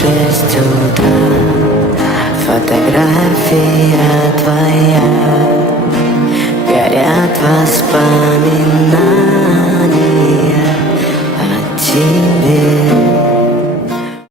6 утра. Фотография твоя, горят воспоминания о тебе.